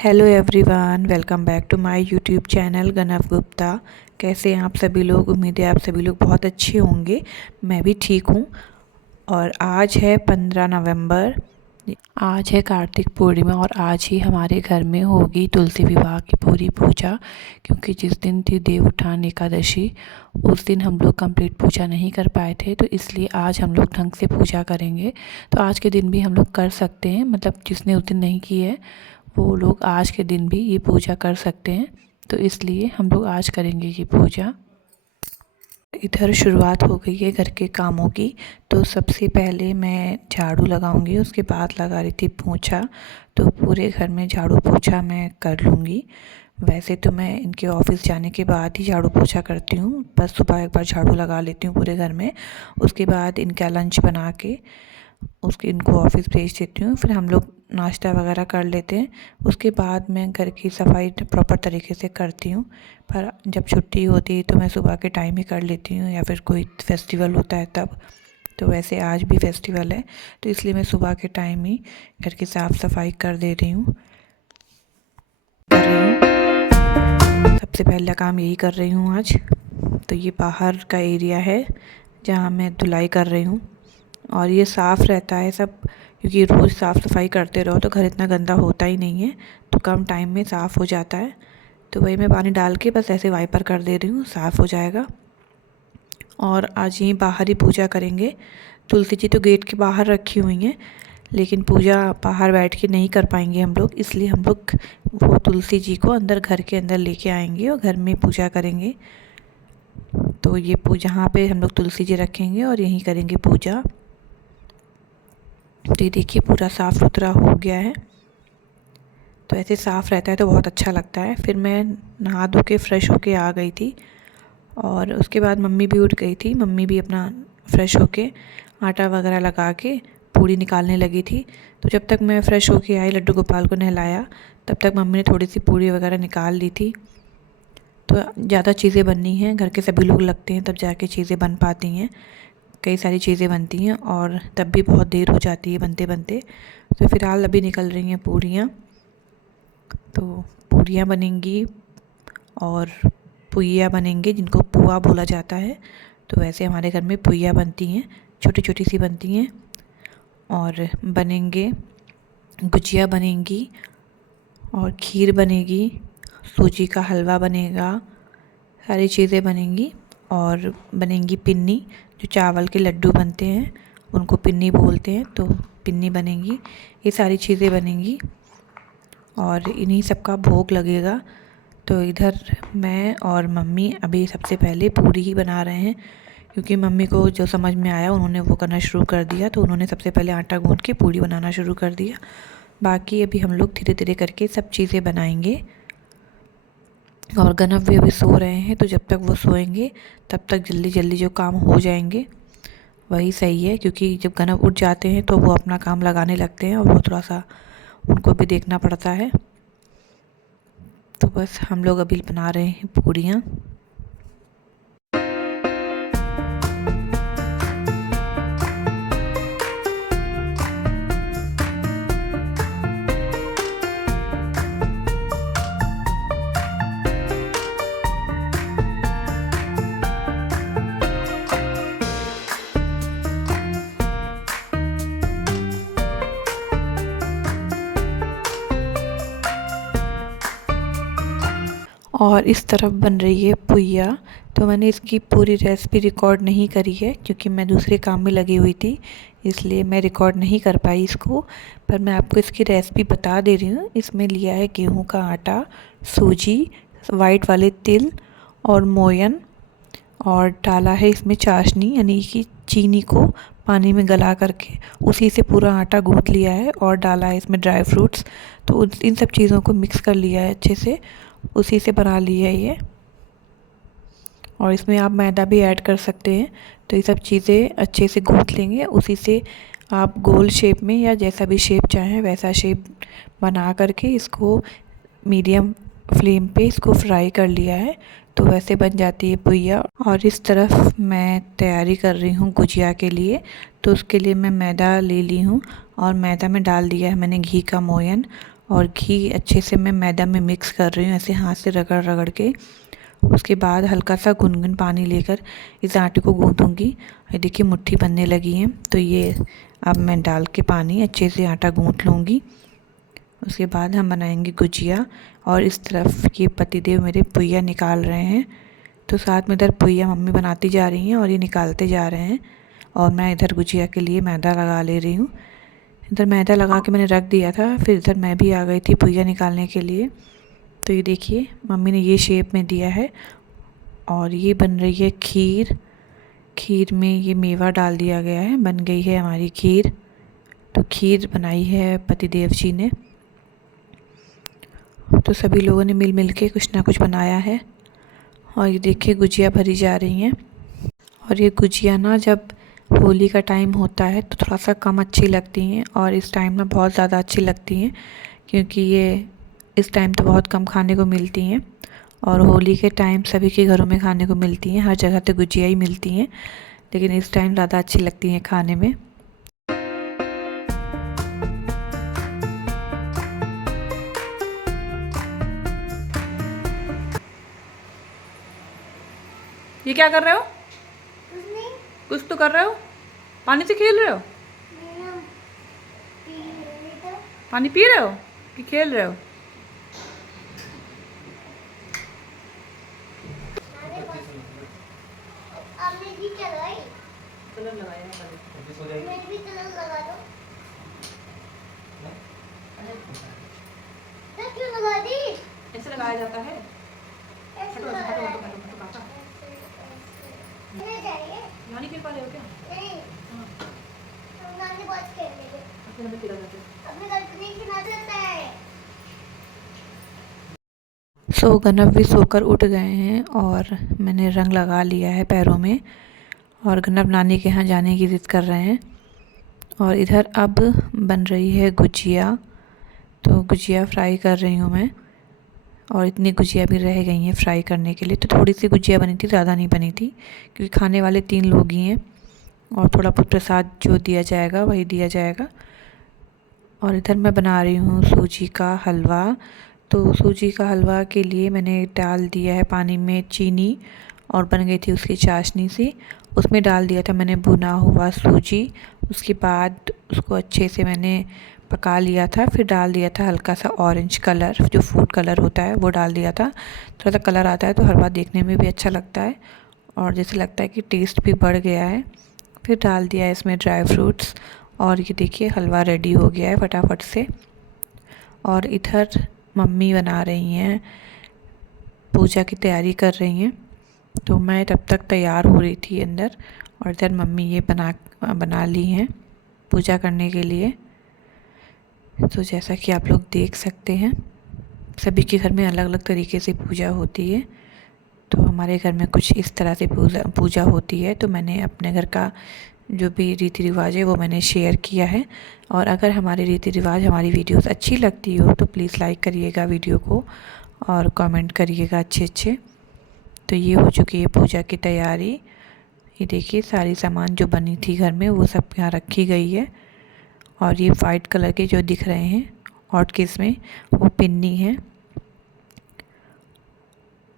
Hello everyone, welcome back to my YouTube channel Ganav Gupta. कैसे हैं आप सभी लोग? उम्मीद है आप सभी लोग बहुत अच्छे होंगे। मैं भी ठीक हूँ। और आज है 15 नवंबर। आज है कार्तिक पूर्णिमा और आज ही हमारे घर में होगी तुलसी विवाह की पूरी पूजा। क्योंकि जिस दिन थी देवउठान एकादशी, उस दिन हम लोग कंप्लीट पूजा नहीं कर पाए थे, तो इसलिए आज हम लोग ढंग से पूजा करेंगे। तो आज के दिन भी हम लोग कर सकते हैं, मतलब जिसने उस दिन नहीं की है वो लोग आज के दिन भी ये पूजा कर सकते हैं। तो इसलिए हम लोग आज करेंगे ये पूजा। इधर शुरुआत हो गई है घर के कामों की। तो सबसे पहले मैं झाड़ू लगाऊंगी, उसके बाद लगा रही थी पोंछा। तो पूरे घर में झाड़ू पोंछा मैं कर लूँगी। वैसे तो मैं इनके ऑफिस जाने के बाद ही झाड़ू पोंछा करती हूँ, बस सुबह एक बार झाड़ू लगा लेती हूँ पूरे घर में। उसके बाद इनका लंच बना के उसके इनको ऑफिस भेज देती हूँ। फिर हम लोग नाश्ता वगैरह कर लेते हैं। उसके बाद मैं घर की सफाई प्रॉपर तरीके से करती हूँ। पर जब छुट्टी होती है तो मैं सुबह के टाइम ही कर लेती हूँ, या फिर कोई फेस्टिवल होता है तब। तो वैसे आज भी फेस्टिवल है, तो इसलिए मैं सुबह के टाइम ही घर की साफ़ सफाई कर दे रही हूँ। सबसे पहला काम यही कर रही हूँ आज। तो ये बाहर का एरिया है जहाँ मैं धुलाई कर रही हूँ, और ये साफ़ रहता है सब, क्योंकि रोज़ साफ़ सफाई करते रहो तो घर इतना गंदा होता ही नहीं है, तो कम टाइम में साफ़ हो जाता है। तो वही मैं पानी डाल के बस ऐसे वाइपर कर दे रही हूँ, साफ़ हो जाएगा। और आज यहीं बाहर ही पूजा करेंगे। तुलसी जी तो गेट के बाहर रखी हुई हैं, लेकिन पूजा बाहर बैठ के नहीं कर पाएंगे हम लोग, इसलिए हम लोग वो तुलसी जी को अंदर घर के अंदर लेके आएंगे और घर में पूजा करेंगे। तो ये पूजा जहाँ पे हम लोग तुलसी जी रखेंगे और यहीं करेंगे पूजा। तो ये देखिए पूरा साफ़ सुथरा हो गया है। तो ऐसे साफ़ रहता है तो बहुत अच्छा लगता है। फिर मैं नहा धो के फ्रेश होके आ गई थी, और उसके बाद मम्मी भी उठ गई थी। मम्मी भी अपना फ्रेश होके आटा वगैरह लगा के पूड़ी निकालने लगी थी। तो जब तक मैं फ़्रेश होके आई, लड्डू गोपाल को नहलाया, तब तक मम्मी ने थोड़ी सी पूड़ी वगैरह निकाल ली थी। तो ज़्यादा चीज़ें बननी हैं, घर के सभी लोग लगते हैं तब जाके चीज़ें बन पाती हैं। कई सारी चीज़ें बनती हैं और तब भी बहुत देर हो जाती है बनते बनते। तो फ़िलहाल अभी निकल रही हैं पूड़ियाँ। तो पूड़ियाँ बनेंगी और पुइया बनेंगे, जिनको पुआ बोला जाता है। तो वैसे हमारे घर में पुइया बनती हैं, छोटी छोटी सी बनती हैं। और बनेंगे गुजिया बनेंगी, और खीर बनेगी, सूजी का हलवा बनेगा, सारी चीज़ें बनेंगी। और बनेंगी पिन्नी, जो चावल के लड्डू बनते हैं उनको पिन्नी बोलते हैं, तो पिन्नी बनेंगी। ये सारी चीज़ें बनेंगी और इन्हीं सब का भोग लगेगा। तो इधर मैं और मम्मी अभी सबसे पहले पूड़ी ही बना रहे हैं, क्योंकि मम्मी को जो समझ में आया उन्होंने वो करना शुरू कर दिया। तो उन्होंने सबसे पहले आटा गूँथ के पूड़ी बनाना शुरू कर दिया। बाकी अभी हम लोग धीरे धीरे करके सब चीज़ें बनाएंगे। और गनव भी अभी सो रहे हैं, तो जब तक वो सोएंगे तब तक जल्दी जल्दी जो काम हो जाएंगे वही सही है। क्योंकि जब गनव उठ जाते हैं तो वो अपना काम लगाने लगते हैं, और वो थोड़ा सा उनको भी देखना पड़ता है। तो बस हम लोग अभी बना रहे हैं पूड़ियाँ। और इस तरफ बन रही है पुइया। तो मैंने इसकी पूरी रेसिपी रिकॉर्ड नहीं करी है, क्योंकि मैं दूसरे काम में लगी हुई थी, इसलिए मैं रिकॉर्ड नहीं कर पाई इसको। पर मैं आपको इसकी रेसिपी बता दे रही हूँ। इसमें लिया है गेहूं का आटा, सूजी, वाइट वाले तिल और मोयन, और डाला है इसमें चाशनी, यानी कि चीनी को पानी में गला करके उसी से पूरा आटा गूँथ लिया है, और डाला है इसमें ड्राई फ्रूट्स। तो इन सब चीज़ों को मिक्स कर लिया है अच्छे से, उसी से बना लिया है ये। और इसमें आप मैदा भी ऐड कर सकते हैं। तो ये सब चीज़ें अच्छे से गूँथ लेंगे, उसी से आप गोल शेप में या जैसा भी शेप चाहें वैसा शेप बना करके इसको मीडियम फ्लेम पे इसको फ्राई कर लिया है। तो वैसे बन जाती है पुइया। और इस तरफ मैं तैयारी कर रही हूँ गुजिया के लिए। तो उसके लिए मैं मैदा ले ली हूँ, और मैदा में डाल दिया है मैंने घी का मोयन, और घी अच्छे से मैं मैदा में मिक्स कर रही हूँ, ऐसे हाथ से रगड़ रगड़ के। उसके बाद हल्का सा गुनगुन पानी लेकर इस आटे को गूँथूँगी। ये देखिए मुट्ठी बनने लगी है, तो ये अब मैं डाल के पानी अच्छे से आटा गूँथ लूँगी। उसके बाद हम बनाएंगे गुजिया। और इस तरफ ये पतिदेव मेरे पुइया निकाल रहे हैं, तो साथ में इधर पुइया मम्मी बनाती जा रही हैं और ये निकालते जा रहे हैं। और मैं इधर गुजिया के लिए मैदा लगा ले रही हूँ। इधर मैदा लगा के मैंने रख दिया था, फिर इधर मैं भी आ गई थी पुइया निकालने के लिए। तो ये देखिए मम्मी ने ये शेप में दिया है और ये बन रही है खीर। खीर में ये मेवा डाल दिया गया है, बन गई है हमारी खीर। तो खीर बनाई है पतिदेव जी ने। तो सभी लोगों ने मिल मिल के कुछ ना कुछ बनाया है। और ये देखिए गुजिया भरी जा रही हैं। और ये गुजिया ना जब होली का टाइम होता है तो थोड़ा सा कम अच्छी लगती हैं, और इस टाइम में बहुत ज़्यादा अच्छी लगती हैं, क्योंकि ये इस टाइम तो बहुत कम खाने को मिलती हैं। और होली के टाइम सभी के घरों में खाने को मिलती हैं, हर जगह तो गुजिया ही मिलती हैं, लेकिन इस टाइम ज़्यादा अच्छी लगती हैं खाने में। ये क्या कर रहे हो? कुछ तो कर रहे हो? पानी से खेल रहे हो? पानी पी रहे हो कि खेल रहे हो? कलर लगाया है, मैं भी कलर लगा दो। क्यों लगा दी? ऐसे लगाया जाता है। नानी खेल पा रहे हो क्या? नहीं। नानी बहुत खेल रही है। अपने घर पे नहीं खिला देता है। सो गनव भी सोकर उठ गए हैं और मैंने रंग लगा लिया है पैरों में, और गनव नानी के यहाँ जाने की ज़िद कर रहे हैं। और इधर अब बन रही है गुजिया, तो गुजिया फ्राई कर रही हूँ मैं। और इतनी गुजिया भी रह गई हैं फ्राई करने के लिए, तो थोड़ी सी गुजिया बनी थी, ज़्यादा नहीं बनी थी, क्योंकि खाने वाले 3 लोग ही हैं। और थोड़ा बहुत प्रसाद जो दिया जाएगा वही दिया जाएगा। और इधर मैं बना रही हूँ सूजी का हलवा। तो सूजी का हलवा के लिए मैंने डाल दिया है पानी में चीनी, और बन गई थी उसकी चाशनी सी। उसमें डाल दिया था मैंने भुना हुआ सूजी। उसके बाद उसको अच्छे से मैंने पका लिया था, फिर डाल दिया था हल्का सा ऑरेंज कलर, जो फूड कलर होता है वो डाल दिया था। थोड़ा सा कलर आता है तो हलवा देखने में भी अच्छा लगता है, और जैसे लगता है कि टेस्ट भी बढ़ गया है। फिर डाल दिया है इसमें ड्राई फ्रूट्स, और ये देखिए हलवा रेडी हो गया है फटाफट से। और इधर मम्मी बना रही हैं, पूजा की तैयारी कर रही हैं, तो मैं तब तक तैयार हो रही थी अंदर। और इधर मम्मी ये बना ली हैं पूजा करने के लिए। तो जैसा कि आप लोग देख सकते हैं, सभी के घर में अलग अलग तरीके से पूजा होती है। तो हमारे घर में कुछ इस तरह से पूजा होती है। तो मैंने अपने घर का जो भी रीति रिवाज है वो मैंने शेयर किया है। और अगर हमारे रीति रिवाज, हमारी वीडियोस अच्छी लगती हो तो प्लीज़ लाइक करिएगा वीडियो को, और कमेंट करिएगा अच्छे अच्छे। तो ये हो चुकी है पूजा की तैयारी। ये देखिए सारी सामान जो बनी थी घर में वो सब यहाँ रखी गई है। और ये वाइट कलर के जो दिख रहे हैं हॉटकेस में, वो पिन्नी है।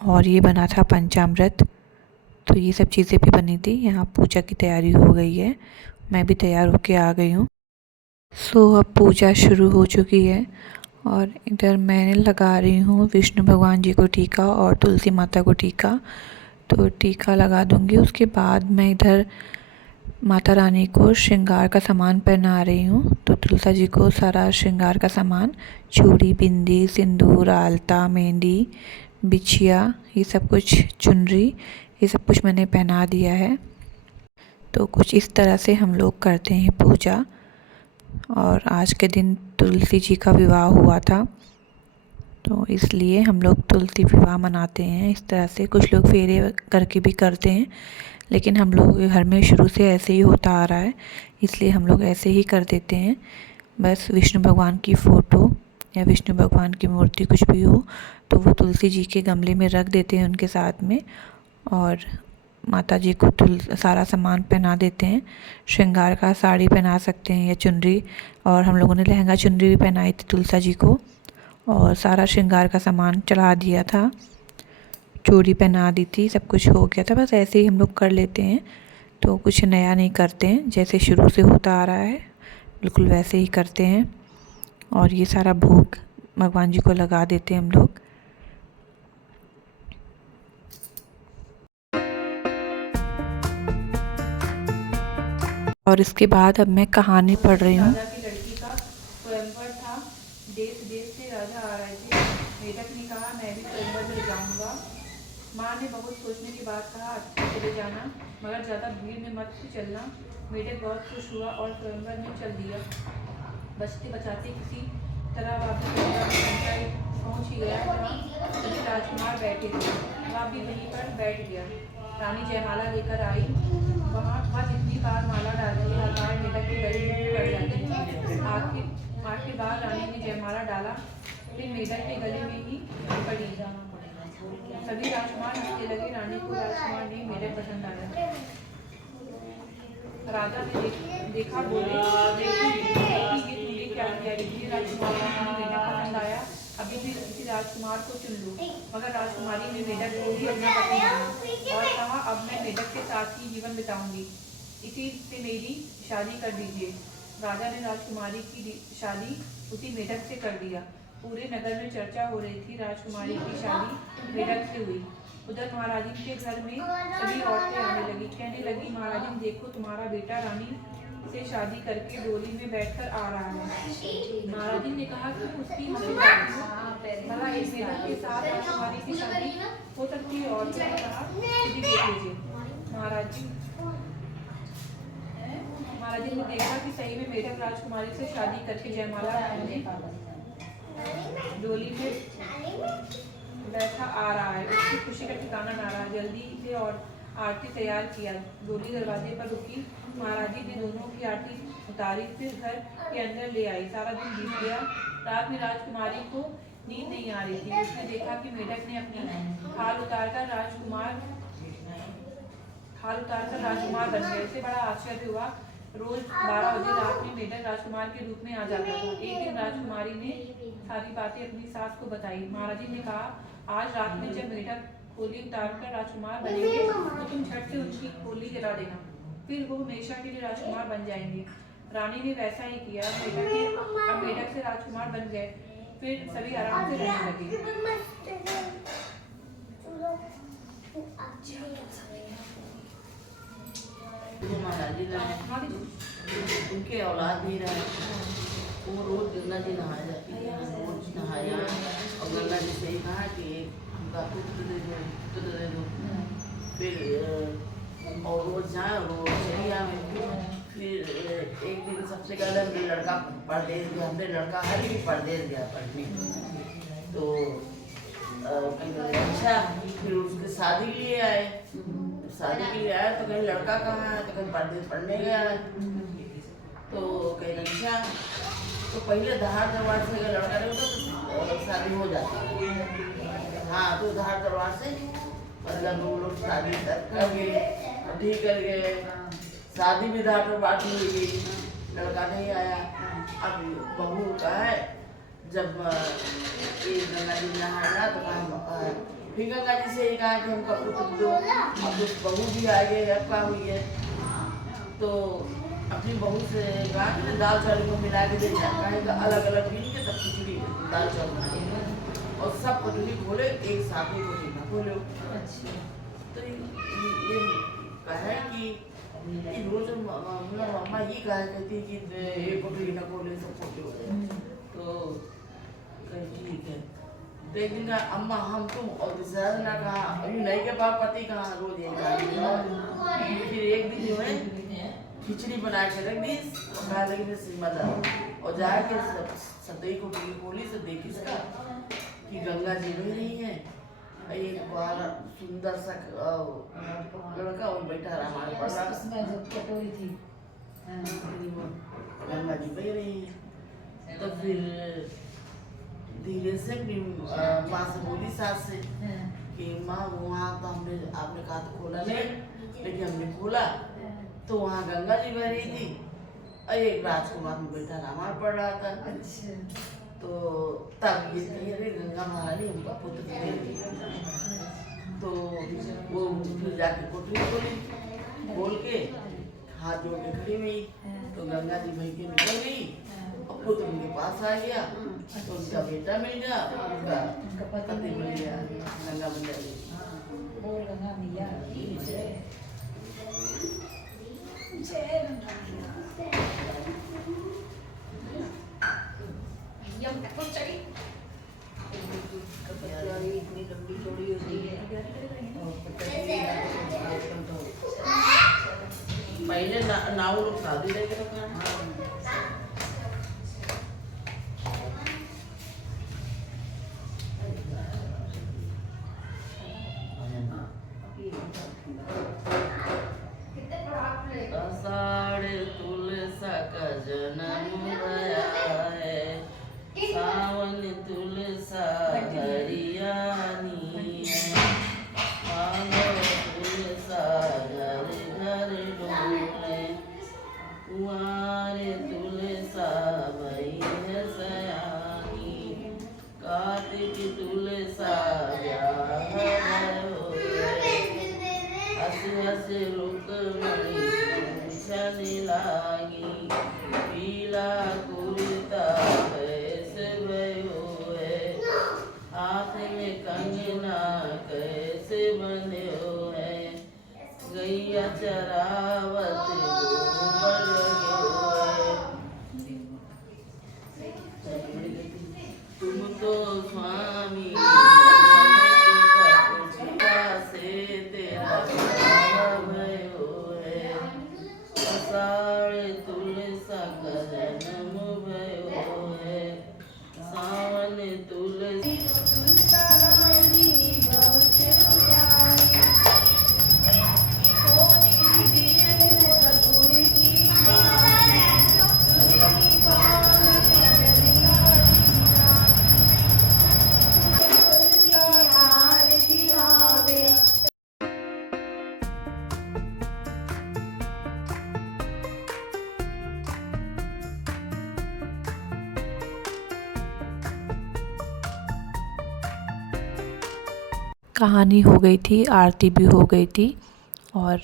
और ये बना था पंचामृत। तो ये सब चीज़ें भी बनी थी। यहाँ पूजा की तैयारी हो गई है, मैं भी तैयार होके आ गई हूँ। सो अब पूजा शुरू हो चुकी है, और इधर मैं लगा रही हूँ विष्णु भगवान जी को टीका और तुलसी माता को टीका। तो टीका लगा दूँगी, उसके बाद मैं इधर माता रानी को श्रृंगार का सामान पहना रही हूँ। तो तुलसा जी को सारा श्रृंगार का सामान, चूड़ी, बिंदी, सिंदूर, आलता, मेहंदी, बिछिया, ये सब कुछ, चुनरी, ये सब कुछ मैंने पहना दिया है। तो कुछ इस तरह से हम लोग करते हैं पूजा। और आज के दिन तुलसी जी का विवाह हुआ था, तो इसलिए हम लोग तुलसी विवाह मनाते हैं इस तरह से। कुछ लोग फेरे करके भी करते हैं, लेकिन हम लोग के घर में शुरू से ऐसे ही होता आ रहा है, इसलिए हम लोग ऐसे ही कर देते हैं। बस विष्णु भगवान की फ़ोटो या विष्णु भगवान की मूर्ति कुछ भी हो तो वो तुलसी जी के गमले में रख देते हैं उनके साथ में, और माता जी को सारा सामान पहना देते हैं। श्रृंगार का साड़ी पहना सकते हैं या चुनरी, और हम लोगों ने लहंगा चुनरी भी पहनाई थी तुलसा जी को, और सारा श्रृंगार का सामान चढ़ा दिया था, चूड़ी पहना दी थी, सब कुछ हो गया था। बस ऐसे ही हम लोग कर लेते हैं, तो कुछ नया नहीं करते हैं, जैसे शुरू से होता आ रहा है बिल्कुल वैसे ही करते हैं। और ये सारा भोग भगवान जी को लगा देते हैं हम लोग। और इसके बाद अब मैं कहानी पढ़ रही हूँ। राजा की लड़की का स्वयंवर था। देश देश से राजा आ रहे थे। मेढक ने कहा मैं भी स्वयंवर में जाऊंगा। माँ ने बहुत सोचने के बाद कहा अच्छा चले जाना, मगर ज़्यादा भीड़ में मत चलना। मेढक बहुत खुश हुआ और स्वयंवर में चल दिया। बचते बचाते किसी तरह वापस पहुँच ही गया जहाँ सभी राजकुमार बैठे थे। वह भी वहीं पर बैठ गया। रानी जयमाला लेकर आई। वह जितनी बार माला डालती हर बार मेढक के गले में पड़ जाती। आखिरकार रानी ने जयमाला डाला, फिर मेढक के गले में ही पड़ी। सभी राजकुमार हंसने लगे। रानी को राजकुमार ने मेढक पसंद आया। राजा ने देखा, बोले ये तुमने क्या किया? इसलिए राजकुमार को मेढक पसंद आया, अभी भी किसी राजकुमार को चुन लो। मगर राजकुमारी ने मेढक को ही अपना पति माना और कहा अब मैं मेढक के साथ ही जीवन बिताऊंगी, इसी से मेरी शादी कर दीजिए। राजा ने राजकुमारी की शादी उसी मेढक से कर दिया। पूरे नगर में चर्चा हो रही थी राजकुमारी की शादी मेढक से हुई। उधर महाराजिन के घर में सभी औरतें आने लगी, कहने लगी महाराजिन देखो तुम्हारा बेटा रानी से शादी करके डोली में बैठकर आ रहा है। महाराजिन ने कहा कि उसकी भला इस मेढक के साथ राजकुमारी की शादी हो सकती है? और उसने कहा खुद ही देख लीजिए। महाराजिन ने देखा कि सही में मेढक राजकुमारी से शादी करके जयमाला डोली में बैठा आ रहा है। उसकी खुशी का ठिकाना ना रहा। जल्दी से और आरती तैयार किया। डोली दरवाजे पर रुकी। महाराजी ने दोनों की आरती उतारी, फिर घर के अंदर ले आई। सारा दिन बीत गया। रात में राजकुमारी को नींद नहीं आ रही थी। उसने देखा कि मेढक ने अपनी खाल उतारकर राजकुमार बन गया। इसे बड़ा आश्चर्य हुआ। रोज 12 बजे रात में मेढक राजकुमार के रूप में आ जाता था। एक दिन राजकुमारी ने सारी बातें अपनी सास को बताई। महाराजी ने कहा आज रात में जब मेढक खोली उतारकर राजकुमार बनेंगे तो तुम झट से उनकी खोली गिरा देना, फिर वो हमेशा के लिए राजकुमार बन जाएंगे। रानी ने वैसा ही किया। अब मेढक से राजकुमार बन गए। फिर सभी आराम से रहने लगे। उनके औलाद नहीं रहे, वो रोज गंगा जी नहाया जाती है, रोज नहाया और गंगा जी से ही कहा कि हमका पुत्र दे दो। फिर और रोज जाए और रोज चली आए। फिर एक दिन सबसे पहले हमने लड़का परदेश गया, हमने लड़का हर ही परदेश गया पढ़ने। तो अच्छा फिर उसके शादी के लिए आए। शादी के लिए आया तो कहीं लड़का कहाँ है, तो कहीं परदेश पढ़ने गया है। तो कहीं अच्छा तो पहले धार दरबार से अगर लड़का नहीं होता तो शादी हो जाती। हाँ तो धार दरबार से मतलब वो लोग शादी कर गए, ठीक कर गए। शादी भी धार दरबार से हुई गई, लड़का नहीं आया। अब बहू का है जब गंगा जी नहाया तो फिर गंगा जी से ही कहा कि हमका पुत्र दो। अब बहू भी आ गई, अब क्या हुई है तो अपनी बहू से कहा कि दाल चावल को मिला के दे जाएगा, अलग अलग पीन के तब खिचड़ी दाल चावल बनाएंगे और सब कटोरी खोले एक साथ ही रोटी ना खोले। तो ये कहा कि रोज अम्मा ये कहा कहती कि एक कटोरी ना खोले सब छोटे हो गए। तो ठीक है। तो एक दिन कहा अम्मा हम तुम और दूसरा ना कहा अभी नहीं के पास पति कहाँ रोज एक। फिर एक दिन जो है खिचड़ी बना के रख दी और कहा लगी मैं श्रीमद और जाके सतई को बोली से देखी इसका कि गंगा जी बह रही है। एक बार सुंदर सा लड़का और बैठा रहा हमारे पास कटोरी थी, गंगा जी बह रही है। तो फिर धीरे से अपनी माँ से बोली सास से कि माँ वहाँ तो आपने कहा तो खोला नहीं, लेकिन हमने खोला तो वहाँ गंगा जी बह रही थी और एक राजकुमार में बैठा रामायण पढ़ रहा था। तो तो तब ये कही अरे गंगा महारानी उनका पुत्र दे दी। तो वो फिर जाके कोठरी खोल के हाथ जोड़ के खड़ी हुई। तो गंगा जी भाई के निकल गई और पुत्र उनके पास आ गया। तो उनका बेटा मिल गया, उनका पति मिल गया, गंगा बन जाएगी। इतनी लंबी चौड़ी होती है। पहले नाव लोग शादी लेके रखा। आषाढ़ तुलसा का जन्म भया है, सावन तुलसा हरियाणी है, माधव तुलसा घर घर डोले, कुंवारे तुलसा भई है सयानी, कार्तिक तुलसा ब्याह भयो, हंस हंस रुक्मणी पूछन लागी, पीला कुर्ता कैसे भयो है, हाथ में कंगना कैसे बंध्यो है, गैया चरावत गोबर लगो है। तुम तो स्वामी से तेरा भयो है, आषाढ़ तुलसा का जन्म भयो है, सावन तुलसा कहानी हो गई थी, आरती भी हो गई थी और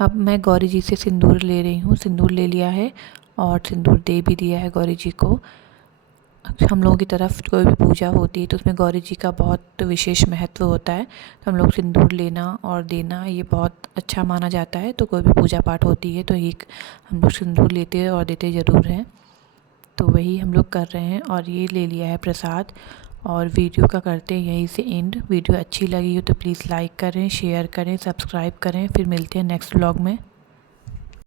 अब मैं गौरी जी से सिंदूर ले रही हूँ। सिंदूर ले लिया है और सिंदूर दे भी दिया है गौरी जी को। हम लोगों की तरफ कोई भी पूजा होती है तो उसमें गौरी जी का बहुत विशेष महत्व होता है, तो हम लोग सिंदूर लेना और देना ये बहुत अच्छा माना जाता है। तो कोई भी पूजा पाठ होती है तो एक हम लोग सिंदूर लेते और देते ज़रूर हैं, तो वही हम लोग कर रहे हैं। और ये ले लिया है प्रसाद और वीडियो का करते हैं यहीं से एंड। वीडियो अच्छी लगी हो तो प्लीज़ लाइक करें, शेयर करें, सब्सक्राइब करें। फिर मिलते हैं नेक्स्ट व्लॉग में।